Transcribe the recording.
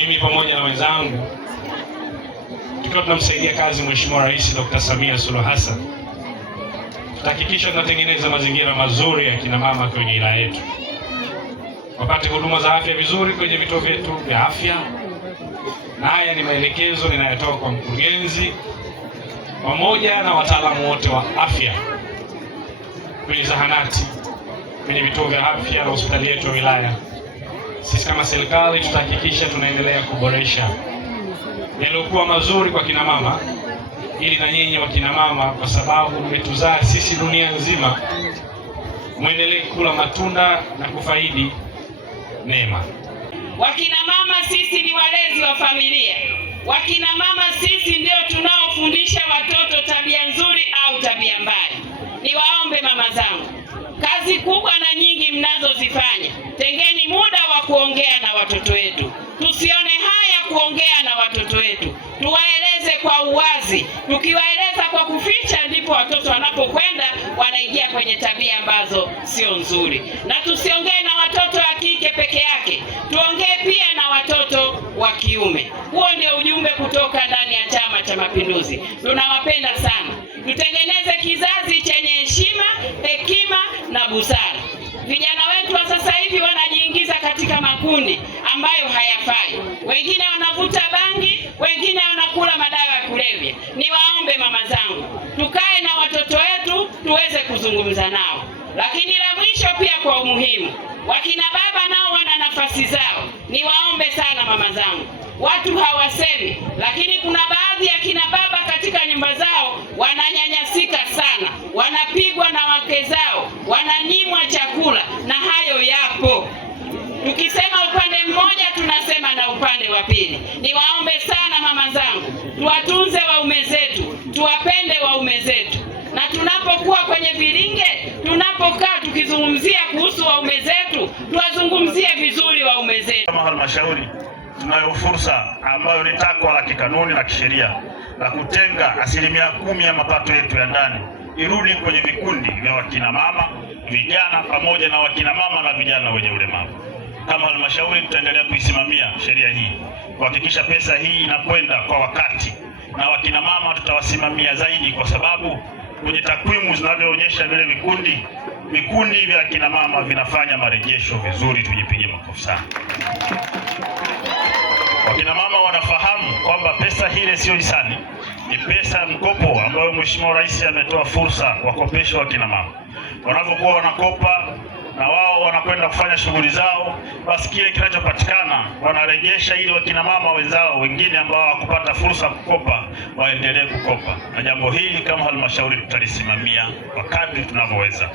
mimi pamoja na wenzangu tukiwa tunamsaidia kazi Mheshimiwa Rais Dr. Samia Suluhu Hassan, tutahakikisha tunatengeneza mazingira mazuri ya kina mama kwenye wilaya yetu, wapate huduma za afya vizuri kwenye vituo vyetu vya afya. Na haya ni maelekezo ninayotoa kwa mkurugenzi pamoja na wataalamu wote wa afya kwenye zahanati, kwenye vituo vya afya na hospitali yetu ya wilaya. Sisi kama serikali tutahakikisha tunaendelea kuboresha yaliyokuwa mazuri kwa kina mama, ili na nyinyi wa kina mama, kwa sababu mmetuzaa sisi dunia nzima, muendelee kula matunda na kufaidi neema. Wakina mama sisi ni walezi wa familia. Wakina mama sisi ndio tunaofundisha watoto tabia nzuri au tabia mbaya. Niwaombe mama zangu, kazi kubwa na nyingi mnazozifanya, tengeni muda wa kuongea na watoto wetu. Tusione haya kuongea na watoto wetu, tuwaeleze kwa uwazi. Tukiwaeleza kwa kuficha, ndipo watoto wanapokwenda wanaingia kwenye tabia ambazo sio nzuri. Na tusiongee na watoto wa kike peke yake, tuongee pia na watoto wa kiume. Huo ndio ujumbe kutoka ndani ya Chama cha Mapinduzi. Tunawapenda sana. Tutengeneze kizazi chenye heshima, hekima na busara. Vijana wetu wa sasa hivi wanajiingiza katika makundi ambayo hayafai. Wengine wanavuta bangi, wengine wanakula madawa ya kulevya. Niwaombe mama zangu, tukae na watoto wetu tuweze kuzungumza nao. Lakini la mwisho pia kwa umuhimu, wakina baba nao wana nafasi zao. Niwaombe sana mama zangu, watu hawasemi, lakini kuna baadhi ya kina baba katika nyumba zao wananyanyasika sana, wanapigwa na wake zao, wananyimwa chakula, na hayo yapo. Tukisema upande mmoja tunasema na upande wa pili. Niwaombe sana mama zangu, tuwatunze waume zetu, tuwapende waume zetu, na tunapokuwa kwenye vilinge, tunapokaa tukizungumzia kuhusu waume zetu, tuwazungumzie vizuri waume zetu. Kama halmashauri tunayo fursa ambayo ni takwa la kikanuni na kisheria la kutenga 10% ya mapato yetu ya ndani irudi kwenye vikundi vya wakina mama, vijana pamoja na wakina mama na vijana wenye ulemavu. Kama halmashauri tutaendelea kuisimamia sheria hii, kuhakikisha pesa hii inakwenda kwa wakati, na wakina mama tutawasimamia zaidi, kwa sababu kwenye takwimu zinavyoonyesha vile vikundi vya kina mama vinafanya marejesho vizuri. Tujipige makofi sana. Wakina mama wanafahamu kwamba pesa hile sio hisani, ni pesa ya mkopo ambayo Mheshimiwa Rais ametoa fursa wakopesha wakina mama. Wanapokuwa wanakopa na wao wanakwenda kufanya shughuli zao, basi kile kinachopatikana wanarejesha, ili wakina mama wenzao wengine ambao hawakupata fursa kukopa waendelee kukopa. Na jambo hili kama halmashauri tutalisimamia kwa kadri tunavyoweza.